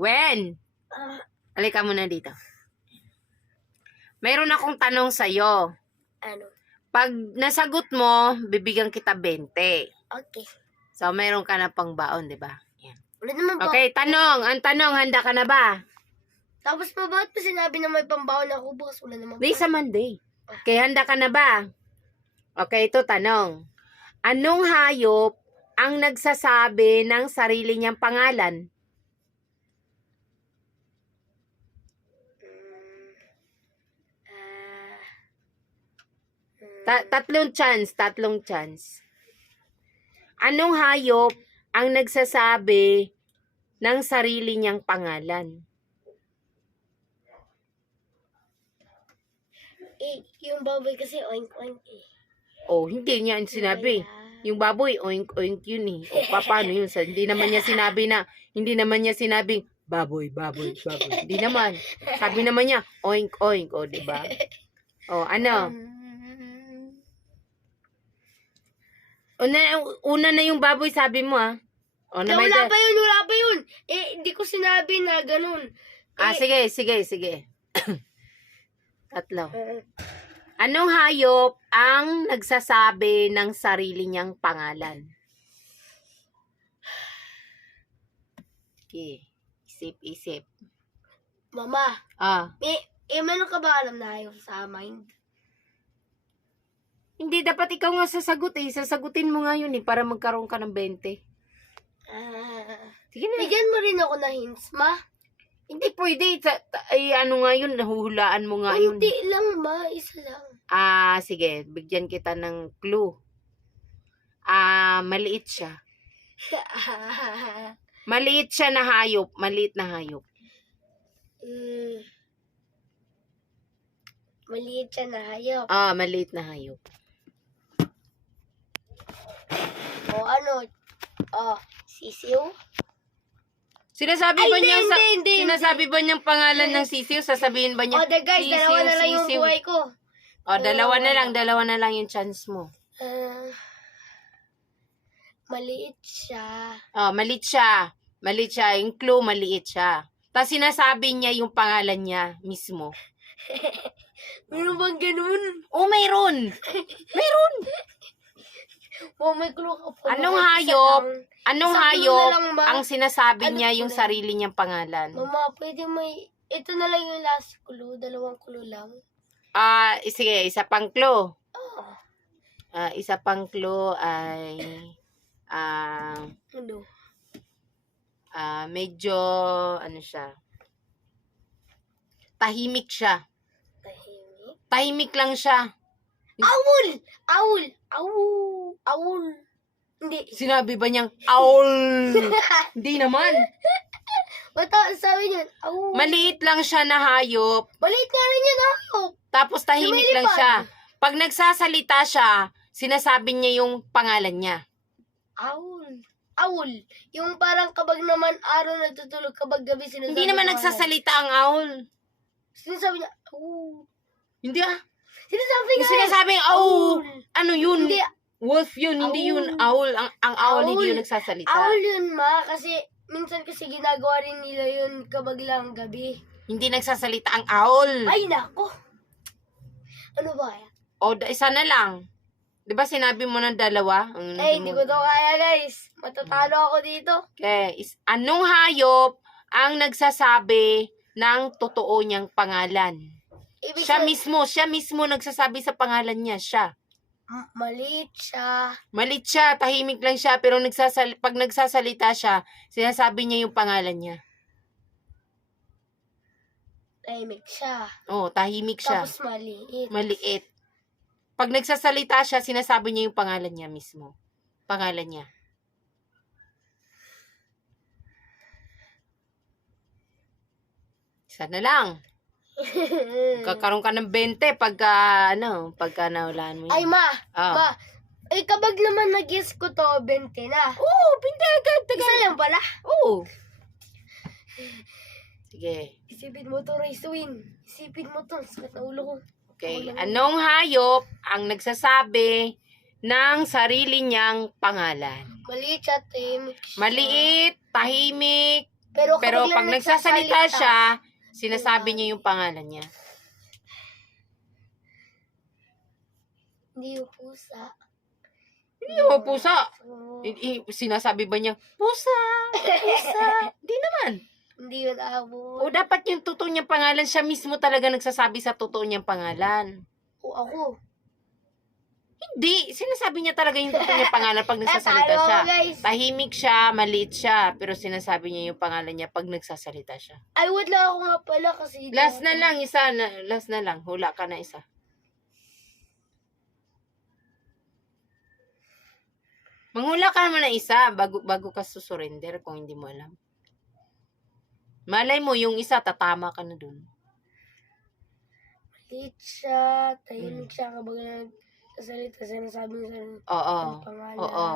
When? Ah, Halika muna dito. Mayroon akong tanong sa'yo. ano? Pag nasagot mo, bibigyan kita 20. Okay. So, mayroon ka na pang baon, di ba? Yan. Wala naman po. Okay, tanong. Ang tanong, handa ka na ba? Tapos pa bakit pa sinabi na may pambaon ako bukas? Wala naman Di po. sa Monday. Okay, handa ka na ba? Okay, ito tanong. Anong hayop ang nagsasabi ng sarili niyang pangalan? Mm, ah, mm, Ta- tatlong chance, tatlong chance. Anong hayop ang nagsasabi ng sarili niyang pangalan? eh, yung baboy kasi oink oink eh. Oh, hindi niya sinabi. Yung baboy, oink oink yun eh. O pa- paano yun? Sa, hindi naman niya sinabi na, hindi naman niya sinabing, baboy, baboy, baboy. Hindi naman. Sabi naman niya, oink oink. O, di ba? O, ano? Mm, Una, una na yung baboy, sabi mo ah. O, na may wala da- pa yun, wala pa yun. Eh, hindi ko sinabi na ganun. Ah, Eh, sige, sige, sige. Tatlo. eh, Anong hayop ang nagsasabi ng sarili niyang pangalan? Okay. Isip, isip. mama, Ah, eh, eh, meron ka ba alam na ayaw sa mind? Hindi dapat ikaw nga sasagot eh. Sasagutin mo nga yun eh para magkaroon ka ng 20. Ah, Sige na. bigyan mo rin ako na hints, ma. Hindi pwede. Sa, ta- ay, ano nga yun, nahuhulaan mo nga yun. Hindi lang, ma. Isa lang. Ah, sige. Bigyan kita ng clue. Ah, maliit siya. Maliit siya na hayop. Maliit na hayop. mm. Maliit siya na hayop. Ah, maliit na hayop. O ano? Oh, sisiw? Sinasabi Ay, ba hindi, niya sa, hindi, sinasabi ba niyang pangalan ng sisiw? Sasabihin ba niya? O, the guys, dalawa na lang yung sisiw. buhay ko. O, dalawa na lang, dalawa na lang yung chance mo. Ah, maliit siya. Oh, maliit siya. Maliit siya. Yung clue, maliit siya. Tapos sinasabi niya yung pangalan niya mismo. Meron bang ganun? Oh, mayroon. Mayroon. Oh, may clue ka pa. Anong isa hayop? lang. Anong Isang clue hayop na lang ba? ang sinasabi Ano niya yung na? sarili niyang pangalan? Mama, pwede may... Ito na lang yung last clue. Dalawang clue lang. Ah, sige, isa pang clue. Oh, Ah, isa pang clue ay ah ano? ah, medyo ano siya. Tahimik siya. Tahimik. Tahimik lang siya. Owl! Owl! Owl! Owl! Hindi. Sinabi ba niyang owl? Hindi naman. Bata, sabi niyan, owl. Maliit lang siya na hayop. Maliit nga rin yan, hayop. Tapos tahimik lang siya. Pag nagsasalita siya, sinasabi niya yung pangalan niya. Owl. Owl. Yung parang kabag naman araw natutulog, kabag gabi sinasabi. Hindi naman nagsasalita ang owl. Sinasabi niya, owl. Hindi ah. Sinasabi nga. sinasabi, oh, ano yun? Hindi, Wolf yun, hindi yun owl. Ang, ang owl, hindi yun nagsasalita. owl yun, ma. Kasi, minsan kasi ginagawa rin nila yun kabag lang gabi. Hindi nagsasalita ang owl. Ay, nako. Ano ba yan? O, da- isa na lang. Di ba sinabi mo ng dalawa? Ang Ay, hindi ko to kaya, guys. Matatalo ako dito. Okay. Is, anong hayop ang nagsasabi ng totoo niyang pangalan? Ibig Siya sabi- mismo, siya mismo nagsasabi sa pangalan niya, siya. M- maliit siya. Malit siya, tahimik lang siya, pero nagsasal pag nagsasalita siya, sinasabi niya yung pangalan niya. Tahimik siya. Oh, tahimik siya. Tapos maliit. Maliit. Pag nagsasalita siya, sinasabi niya yung pangalan niya mismo. Pangalan niya. Isa na lang. Kakaroon ka ng 20 pagka, ano, pagka nahulaan mo yun. Ay, ma. Ah. Ma. Eh, kabag naman nag-guess ko to, 20 na. Oo, 20 agad. Isa lang pala. Oo. Sige. Isipin mo to, race win. Isipin mo to, sakit na ulo ko. Okay. Anong hayop ang nagsasabi ng sarili niyang pangalan? Maliit siya, tahimik siya. Maliit, tahimik, Pero, Pero pag nagsasalita siya, sinasabi Diba? niya yung pangalan niya. Hindi yung pusa. Hindi mo pusa. I- sinasabi ba niya, pusa, pusa. Hindi naman. hindi yun abo. O dapat yung totoo niyang pangalan, siya mismo talaga nagsasabi sa totoo niyang pangalan. O ako. Hindi, sinasabi niya talaga yung totoo niyang pangalan pag nagsasalita Natalo siya. guys. Tahimik siya, maliit siya, pero sinasabi niya yung pangalan niya pag nagsasalita siya. Ay, wala ako nga pala kasi. Last na lang, isa na, last na lang, hula ka na isa. Manghula ka naman na isa bago, bago ka susurrender kung hindi mo alam. Malay mo, yung isa, tatama ka na dun. Maliit siya, Hmm. tahimik siya kapag nagsasalita, sinasabi niya sa Oo. ang pangalan. oo.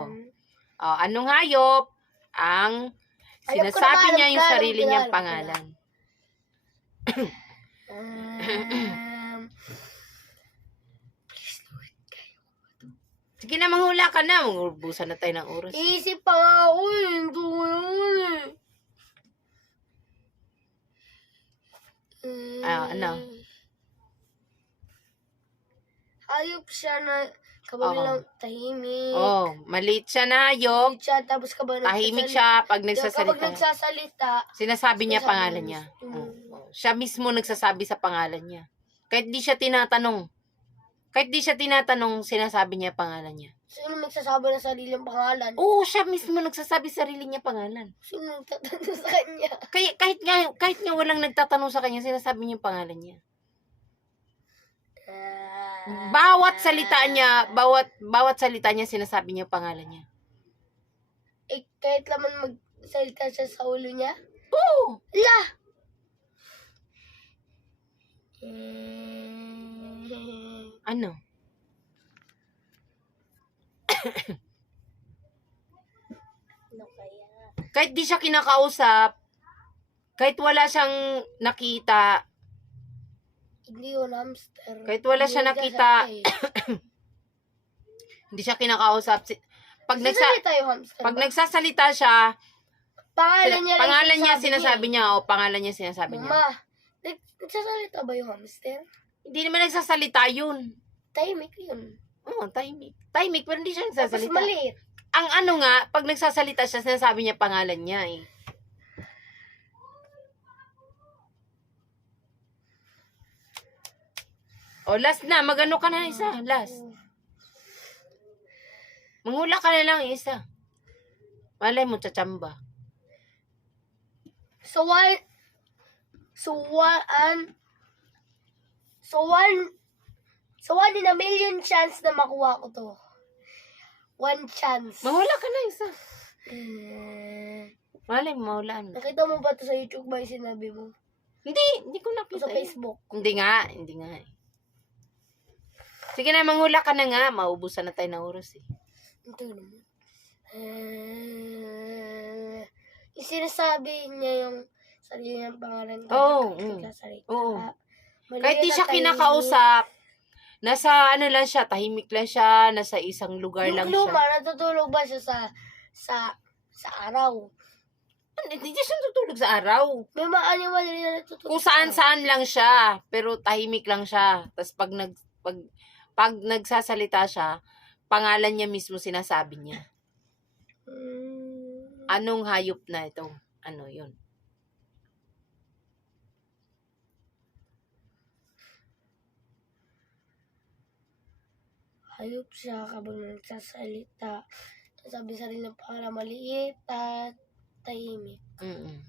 Oh, anong hayop ang sinasabi na, niya yung sarili niyang pangalan? Um, Sige na, manghula ka na. Mangubusan na tayo ng oras. iisip pa nga ako eh. Ito ko yun eh. Ah, ano? Hayop siya na kapag Oo. tahimik. Oh, maliit siya na hayop. Tahimik siya, tapos kapag Tahimik siya pag Kapag nagsasalita. nagsasalita, Sinasabi niya Sinasabi pangalan niya. Mm. Siya mismo nagsasabi sa pangalan niya. Kahit di siya tinatanong. Kahit di siya tinatanong, sinasabi niya pangalan niya. sino magsasabi ng sariling pangalan? Oo, siya mismo nagsasabi sarili niya pangalan. Sino nagtatanong sa kanya? Kaya kahit nga kahit nga walang nagtatanong sa kanya, sinasabi niya yung pangalan niya. Ah. Bawat salita niya, bawat bawat salita niya sinasabi niya pangalan niya. Eh, kahit naman magsalita siya sa ulo niya? Oo. La! Ano? ano kaya? Kahit di siya kinakausap, kahit wala siyang nakita, Yun, hamster. Kahit wala siya nakita, hindi siya kinakausap. Si- Pag nagsa yung hamster pag nagsasalita siya, Pangalan niya lang pangalan niya sinasabi niya o pangalan niya sinasabi niya. Ma, nag- nagsasalita ba yung hamster? Hindi naman nagsasalita yun. Tahimik yun. Oo, tahimik. Tahimik, pero hindi siya Tapos nagsasalita. maliit. Ang ano nga, pag nagsasalita siya, sinasabi niya pangalan niya eh. O, last na. Magano ka na isa. Last. Mangula ka na lang isa. Malay mo, tsachamba. So one, so one, so one, so one in a million chance na makuha ko to. One chance. Mangula ka na isa. Eh, Malay mo, mahulaan nakita mo ba to sa YouTube ba yung sinabi mo? Hindi, hindi ko nakita. sa. Facebook? Hindi nga, hindi nga eh. Sige na, manghula ka na nga. Maubusan na tayo ng oras eh. Ito naman. Eh, yung sinasabi niya yung sarili niyang pangalan. Oo, kapag mm. Oo. Maliit Kahit di na siya kinakausap, nasa ano lang siya, tahimik lang siya, nasa isang lugar lang Yung luma, siya. natutulog ba siya sa, sa, sa araw? Hindi hindi siya tutulog sa araw. May rin na natutulog. Kung saan-saan lang siya, pero tahimik lang siya. Tapos pag nag pag pag nagsasalita siya, pangalan niya mismo sinasabi niya. Mm, Anong hayop na ito? Ano 'yun? hayop siya kapag nagsasalita. Sabi sa rin ng pangalan maliit at tahimik. Mm.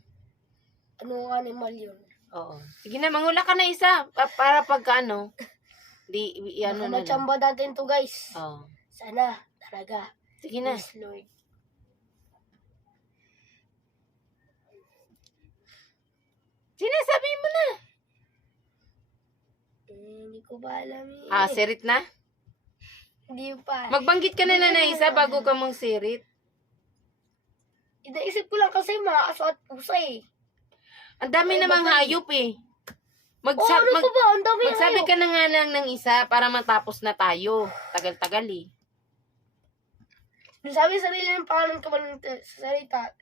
Anong animal yun? Oo. Sige na, mangula ka na isa pa- para pagka ano, di i- ano na lang. matsamba natin to guys. Oo. Sana, talaga. Sige na. Please, Lord. Sinasabi mo na. Eh, hindi ko pa alam eh. Ah, sirit na? Hindi pa. Magbanggit ka na na na isa bago ka mong sirit. Inaisip ko lang kasi mga aso at pusa eh. Ang dami Ay, namang hayop eh. Oh, Magsa- ano mag- ba? Ang dami magsabi hayop. ka na nga lang ng isa para matapos na tayo. Tagal-tagal eh. Sabi sa sarili ng pangalan ko sa salita,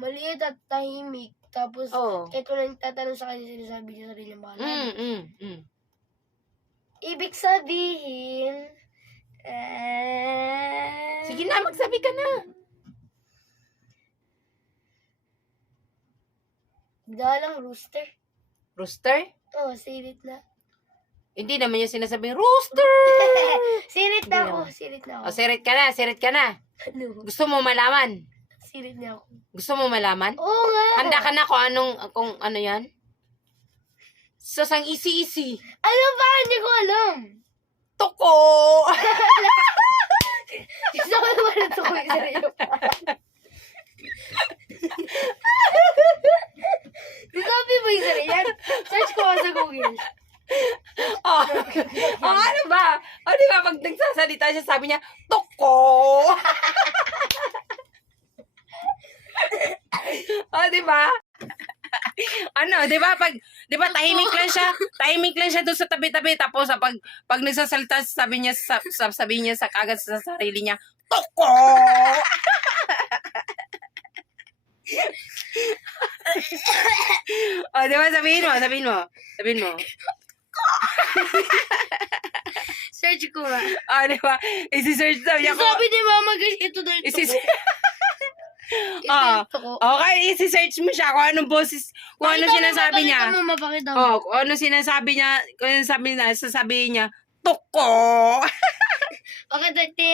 maliit at tahimik. Tapos, Oo. ito lang tatanong sa kanya, sinasabi niya sa rin yung pangalan. Mm, mm, mm. Ibig sabihin, eh... Sige na, magsabi ka na. Dalang rooster. Rooster? Oh, sirit na. Hindi naman yung sinasabing rooster. sirit Hindi na ako, naman. sirit na ako. o, sirit ka na, sirit ka na. Ano? Gusto mo malaman? Sirit na ako. Gusto mo malaman? Oo nga. Handa ka na kung anong, kung ano yan? So, sang isi-isi. Ano ba? Hindi ko alam. Toko! Gusto ko naman ito ko yung Sabi mo isa rin yan? Search ko sa Google. oh, oh, ano ba? O, di ba, pag nagsasalita siya, sabi niya, Toko! o, di ba? ano, di ba, pag, di ba, tahimik lang siya, tahimik lang siya doon sa tabi-tabi, tapos, pag, pag nagsasalita, sabi niya, sa, sabi niya sa kagad sa sarili niya, Toko! o, di ba, sabihin mo, sabihin mo, sabihin mo. Search ko nga. Ah, di ba? Isi-search daw niya Sabi ni Mama guys, ito daw Isi-. Ito yung tuko. okay, isi-search mo siya kung anong boses, kung ano Pakita sinasabi niya. Mapakita mo, mapakita mo. Oh, kung ano sinasabi niya, kung ano sabi niya, sasabihin niya, tuko! Pakita,